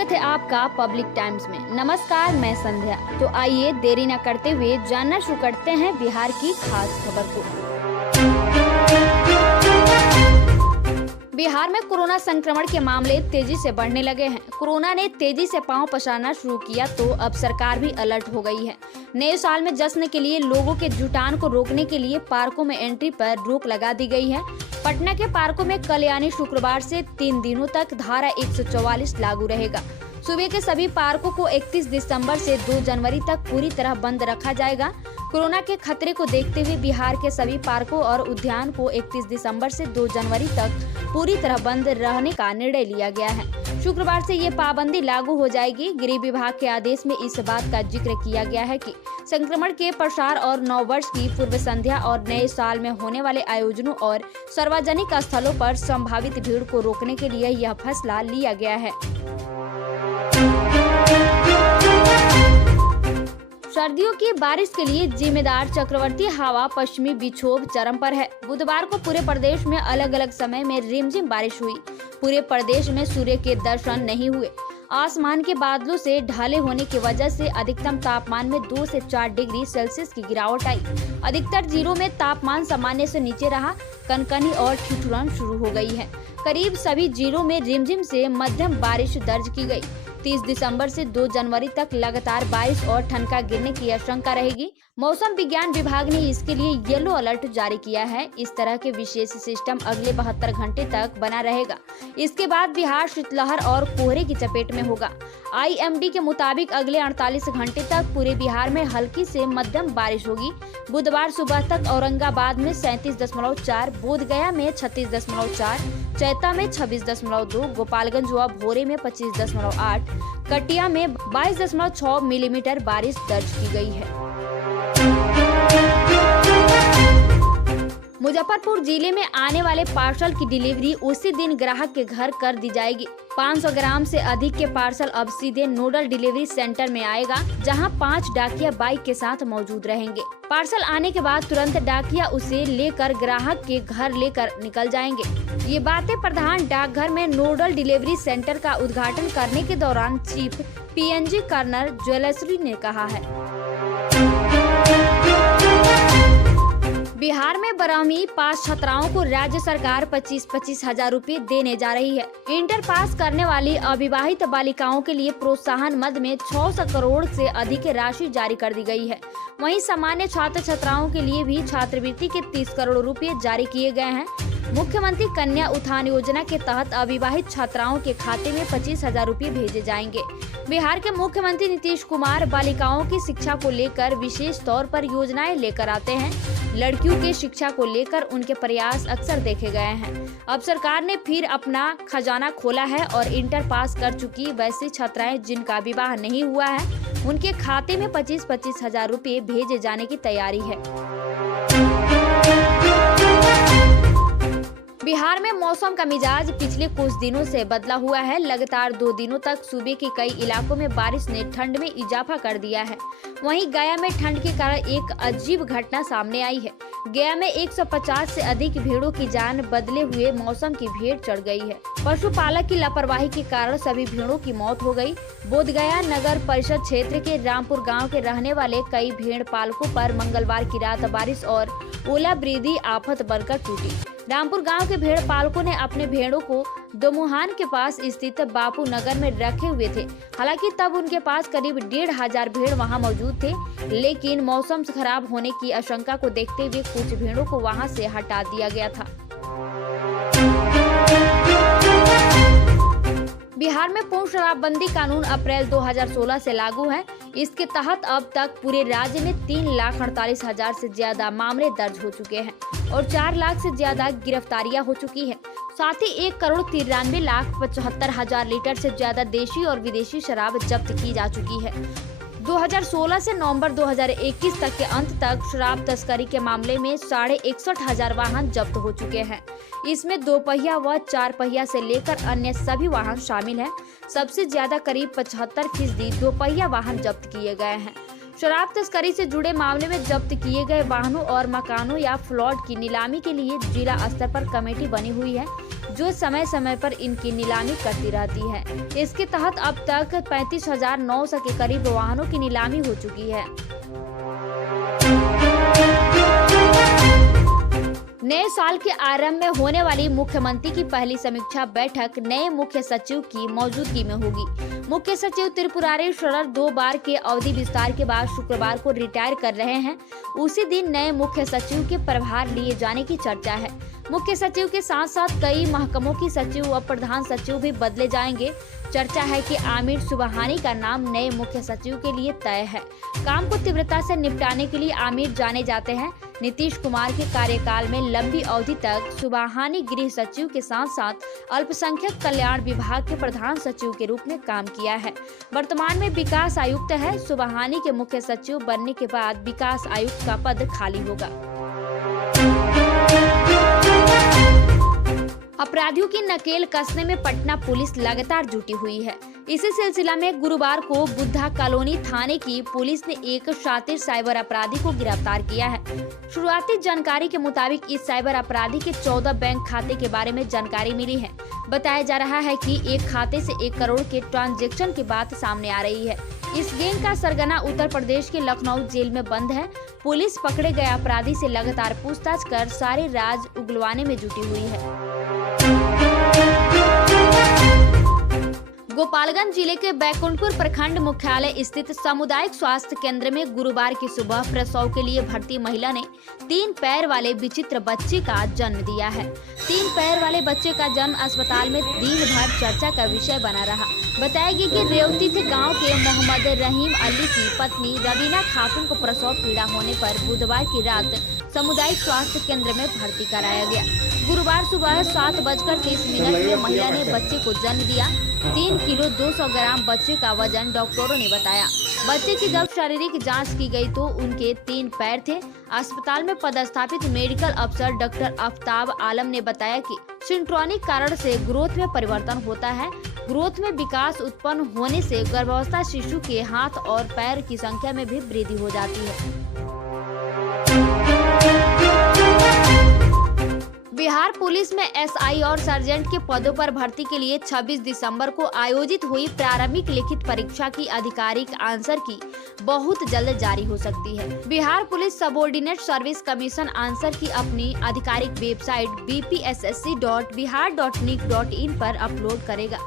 स्वागत है आपका पब्लिक टाइम्स में। नमस्कार, मैं संध्या। तो आइए देरी न करते हुए जानना शुरू करते हैं बिहार की खास खबर को। बिहार में कोरोना संक्रमण के मामले तेजी से बढ़ने लगे हैं। कोरोना ने तेजी से पांव पसारना शुरू किया तो अब सरकार भी अलर्ट हो गई है। नए साल में जश्न के लिए लोगों के जुटान को रोकने के लिए पार्कों में एंट्री पर रोक लगा दी गई है। पटना के पार्कों में कल यानी शुक्रवार से 3 दिनों तक धारा 144 लागू रहेगा। सुबह के सभी पार्कों को 31 दिसंबर से 2 जनवरी तक पूरी तरह बंद रखा जाएगा। कोरोना के खतरे को देखते हुए बिहार के सभी पार्कों और उद्यान को 31 दिसंबर से 2 जनवरी तक पूरी तरह बंद रहने का निर्णय लिया गया है। शुक्रवार से ये पाबंदी लागू हो जाएगी। गृह विभाग के आदेश में इस बात का जिक्र किया गया है कि संक्रमण के प्रसार और नव वर्ष की पूर्व संध्या और नए साल में होने वाले आयोजनों और सार्वजनिक स्थलों पर संभावित भीड़ को रोकने के लिए यह फैसला लिया गया है। सर्दियों की बारिश के लिए जिम्मेदार चक्रवाती हवा पश्चिमी विक्षोभ चरम पर है। बुधवार को पूरे प्रदेश में अलग अलग समय में रिमझिम बारिश हुई। पूरे प्रदेश में सूर्य के दर्शन नहीं हुए। आसमान के बादलों से ढले होने की वजह से अधिकतम तापमान में 2 से 4 डिग्री सेल्सियस की गिरावट आई। अधिकतर जिलों में तापमान सामान्य से नीचे रहा। कनकनी और ठिठुरन शुरू हो गई है। करीब सभी जिलों में रिमझिम से मध्यम बारिश दर्ज की गई। 30 दिसंबर से 2 जनवरी तक लगातार बारिश और ठनका गिरने की आशंका रहेगी। मौसम विज्ञान विभाग ने इसके लिए येलो अलर्ट जारी किया है। इस तरह के विशेष सिस्टम अगले 72 घंटे तक बना रहेगा। इसके बाद बिहार शीतलहर और कोहरे की चपेट में होगा। IMD के मुताबिक अगले 48 घंटे तक पूरे बिहार में हल्की से मध्यम बारिश होगी। बुधवार सुबह तक औरंगाबाद में 37.4, बोधगया में 36.4, चैता में 26.2, गोपालगंज व भोरे में 25.8, कटिया में 22.6 मिलीमीटर बारिश दर्ज की गई है। मुजफ्फरपुर जिले में आने वाले पार्सल की डिलीवरी उसी दिन ग्राहक के घर कर दी जाएगी। 500 ग्राम से अधिक के पार्सल अब सीधे नोडल डिलीवरी सेंटर में आएगा, जहां 5 डाकिया बाइक के साथ मौजूद रहेंगे। पार्सल आने के बाद तुरंत डाकिया उसे लेकर ग्राहक के घर लेकर निकल जाएंगे। ये बातें प्रधान डाकघर में नोडल डिलीवरी सेंटर का उद्घाटन करने के दौरान चीफ PNG कर्नल ज्वेलर्सरी ने कहा है। बिहार में बरहवीं पास छात्राओं को राज्य सरकार 25-25 हजार रूपए देने जा रही है। इंटर पास करने वाली अविवाहित बालिकाओं के लिए प्रोत्साहन मद में 600 करोड़ से अधिक राशि जारी कर दी गई है। वहीं सामान्य छात्र छात्राओं के लिए भी छात्रवृत्ति के 30 करोड़ रुपए जारी किए गए हैं। मुख्यमंत्री कन्या उत्थान योजना के तहत अविवाहित छात्राओं के खाते में 25 हजार रूपए भेजे जाएंगे। बिहार के मुख्यमंत्री नीतीश कुमार बालिकाओं की शिक्षा को लेकर विशेष तौर पर योजनाएं लेकर आते हैं। लड़कियों की शिक्षा को लेकर उनके प्रयास अक्सर देखे गए हैं। अब सरकार ने फिर अपना खजाना खोला है और इंटर पास कर चुकी वैसी छात्राएं जिनका विवाह नहीं हुआ है, उनके खाते में 25-25 हजार रूपए भेजे जाने की तैयारी है। बिहार में मौसम का मिजाज पिछले कुछ दिनों से बदला हुआ है। लगातार 2 दिनों तक सूबे के कई इलाकों में बारिश ने ठंड में इजाफा कर दिया है। वहीं गया में ठंड के कारण एक अजीब घटना सामने आई है। गया में 150 से अधिक भेड़ों की जान बदले हुए मौसम की भेड़ चढ़ गई है। पशुपालक की लापरवाही के कारण सभी भेड़ों की मौत हो गई। बोधगया नगर परिषद क्षेत्र के रामपुर गांव के रहने वाले कई भेड़ पालकों पर मंगलवार की रात बारिश और ओलावृष्टि आफत बनकर टूटी। रामपुर गांव के भेड़ पालकों ने अपने भेड़ों को दोमुहान के पास स्थित बापू नगर में रखे हुए थे। हालांकि तब उनके पास करीब 1,500 भेड़ वहां मौजूद थे, लेकिन मौसम खराब होने की आशंका को देखते हुए कुछ भेड़ों को वहां से हटा दिया गया था। बिहार में पूर्ण शराबबंदी कानून अप्रैल 2016 से लागू है। इसके तहत अब तक पूरे राज्य में 3,48,000 से ज्यादा मामले दर्ज हो चुके हैं और 4 लाख से ज्यादा गिरफ्तारियां हो चुकी है। साथ ही 1,93,75,000 लीटर से ज्यादा देशी और विदेशी शराब जब्त की जा चुकी है। 2016 से नवंबर 2021 तक के अंत तक शराब तस्करी के मामले में 61,500 वाहन जब्त हो चुके हैं। इसमें 2 पहिया व 4 पहिया से लेकर अन्य सभी वाहन शामिल हैं। सबसे ज्यादा करीब 75% 2 पहिया वाहन जब्त किए गए हैं। शराब तस्करी से जुड़े मामले में जब्त किए गए वाहनों और मकानों या फ्लॉट की नीलामी के लिए जिला स्तर पर कमेटी बनी हुई है, जो समय समय पर इनकी नीलामी करती रहती है। इसके तहत अब तक 35,900 के करीब वाहनों की नीलामी हो चुकी है। नए साल के आरंभ में होने वाली मुख्यमंत्री की पहली समीक्षा बैठक नए मुख्य सचिव की मौजूदगी में होगी। मुख्य सचिव त्रिपुरारी शरद 2 बार के अवधि विस्तार के बाद शुक्रवार को रिटायर कर रहे हैं। उसी दिन नए मुख्य सचिव के प्रभार लिए जाने की चर्चा है। मुख्य सचिव के साथ साथ कई महकमों की सचिव व प्रधान सचिव भी बदले जाएंगे। चर्चा है कि आमिर सुबहानी का नाम नए मुख्य सचिव के लिए तय है। काम को तीव्रता से निपटाने के लिए आमिर जाने जाते हैं। नीतीश कुमार के कार्यकाल में लंबी अवधि तक सुबहानी गृह सचिव के साथ साथ अल्पसंख्यक कल्याण विभाग के प्रधान सचिव के रूप में काम किया है। वर्तमान में विकास आयुक्त है। सुबहानी के मुख्य सचिव बनने के बाद विकास आयुक्त का पद खाली होगा। अपराधियों की नकेल कसने में पटना पुलिस लगातार जुटी हुई है। इसी सिलसिला में गुरुवार को बुद्धा कॉलोनी थाने की पुलिस ने एक शातिर साइबर अपराधी को गिरफ्तार किया है। शुरुआती जानकारी के मुताबिक इस साइबर अपराधी के 14 बैंक खाते के बारे में जानकारी मिली है। बताया जा रहा है कि एक खाते से 1 करोड़ के ट्रांजैक्शन की बात सामने आ रही है। इस गैंग का सरगना उत्तर प्रदेश के लखनऊ जेल में बंद है। पुलिस पकड़े गए अपराधी से लगातार पूछताछ कर सारे राज उगलवाने में जुटी हुई है। गोपालगंज जिले के बैकुंठपुर प्रखंड मुख्यालय स्थित सामुदायिक स्वास्थ्य केंद्र में गुरुवार की सुबह प्रसव के लिए भर्ती महिला ने 3 पैर वाले विचित्र बच्चे का जन्म दिया है। 3 पैर वाले बच्चे का जन्म अस्पताल में दिन भर चर्चा का विषय बना रहा। बताया गया कि रेवती थे गांव के मोहम्मद रहीम अली की पत्नी रवीना खातून को प्रसव पीड़ा होने पर बुधवार की रात सामुदायिक स्वास्थ्य केंद्र में भर्ती कराया गया। गुरुवार सुबह 7:30 में महिला ने बच्चे को जन्म दिया। 3 किलो 200 ग्राम बच्चे का वजन डॉक्टरों ने बताया। बच्चे की जब शारीरिक जांच की गई तो उनके 3 पैर थे। अस्पताल में पदस्थापित मेडिकल अफसर डॉक्टर आफ्ताब आलम ने बताया कि सिंड्रोमिक कारण से ग्रोथ में परिवर्तन होता है। ग्रोथ में विकास उत्पन्न होने से गर्भावस्था शिशु के हाथ और पैर की संख्या में भी वृद्धि हो जाती है। बिहार पुलिस में एसआई और सर्जेंट के पदों पर भर्ती के लिए 26 दिसंबर को आयोजित हुई प्रारंभिक लिखित परीक्षा की आधिकारिक आंसर की बहुत जल्द जारी हो सकती है। Bihar police subordinate service commission answer की अपनी आधिकारिक वेबसाइट bpssc.bihar.nic.in पर अपलोड करेगा।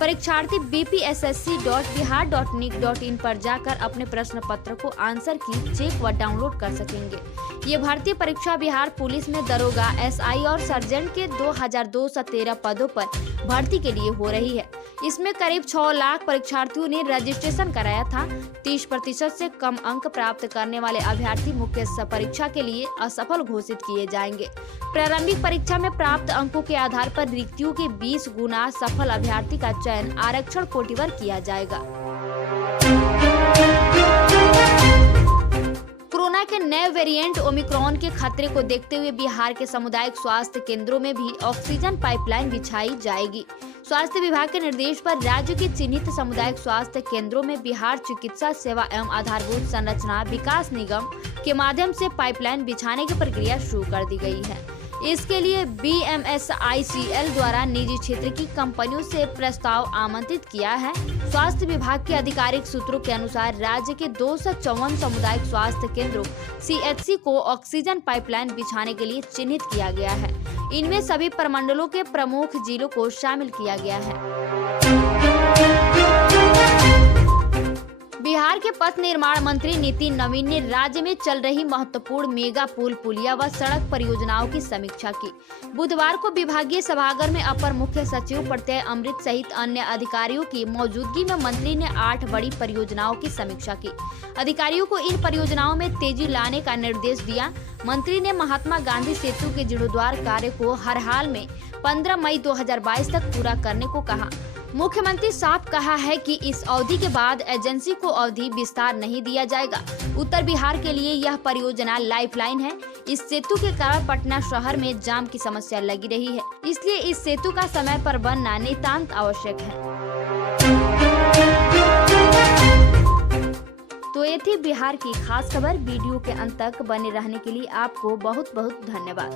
परीक्षार्थी bpssc.bihar.nic.in पर जाकर अपने प्रश्न पत्र को आंसर की चेक व डाउनलोड कर सकेंगे। ये भर्ती परीक्षा बिहार पुलिस में दरोगा, एसआई और सर्जेंट के 2213 पदों पर भर्ती के लिए हो रही है। इसमें करीब 6 लाख परीक्षार्थियों ने रजिस्ट्रेशन कराया था। 30% से कम अंक प्राप्त करने वाले अभ्यर्थी मुख्य परीक्षा के लिए असफल घोषित किए जाएंगे। प्रारंभिक परीक्षा में प्राप्त अंकों के आधार पर रिक्तियों के 20 गुना सफल अभ्यर्थी का चयन आरक्षण कोटिवर किया जाएगा। कोरोना के नए वेरिएंट ओमिक्रॉन के खतरे को देखते हुए बिहार के सामुदायिक स्वास्थ्य केंद्रों में भी ऑक्सीजन पाइपलाइन बिछाई जाएगी। स्वास्थ्य विभाग के निर्देश पर राज्य के चिन्हित सामुदायिक स्वास्थ्य केंद्रों में बिहार चिकित्सा सेवा एवं आधारभूत संरचना विकास निगम के माध्यम से पाइपलाइन बिछाने की प्रक्रिया शुरू कर दी गई है। इसके लिए BMSICL द्वारा निजी क्षेत्र की कंपनियों से प्रस्ताव आमंत्रित किया है। स्वास्थ्य विभाग के आधिकारिक सूत्रों के अनुसार राज्य के 254 सामुदायिक स्वास्थ्य केंद्रों CHC को ऑक्सीजन पाइपलाइन बिछाने के लिए चिन्हित किया गया है। इनमें सभी प्रमंडलों के प्रमुख जिलों को शामिल किया गया है। बिहार के पथ निर्माण मंत्री नितिन नवीन ने राज्य में चल रही महत्वपूर्ण मेगा पुल, पुलिया व सड़क परियोजनाओं की समीक्षा की। बुधवार को विभागीय सभागार में अपर मुख्य सचिव प्रत्यय अमृत सहित अन्य अधिकारियों की मौजूदगी में मंत्री ने 8 बड़ी परियोजनाओं की समीक्षा की। अधिकारियों को इन परियोजनाओं में तेजी लाने का निर्देश दिया। मंत्री ने महात्मा गांधी सेतु के जीर्णोद्धार कार्य को हर हाल में 15 मई 2022 तक पूरा करने को कहा। मुख्यमंत्री साफ कहा है कि इस अवधि के बाद एजेंसी को अवधि विस्तार नहीं दिया जाएगा। उत्तर बिहार के लिए यह परियोजना लाइफलाइन है। इस सेतु के कारण पटना शहर में जाम की समस्या लगी रही है, इसलिए इस सेतु का समय पर बनना नितांत आवश्यक है। तो ये थी बिहार की खास खबर। वीडियो के अंत तक बने रहने के लिए आपको बहुत बहुत धन्यवाद।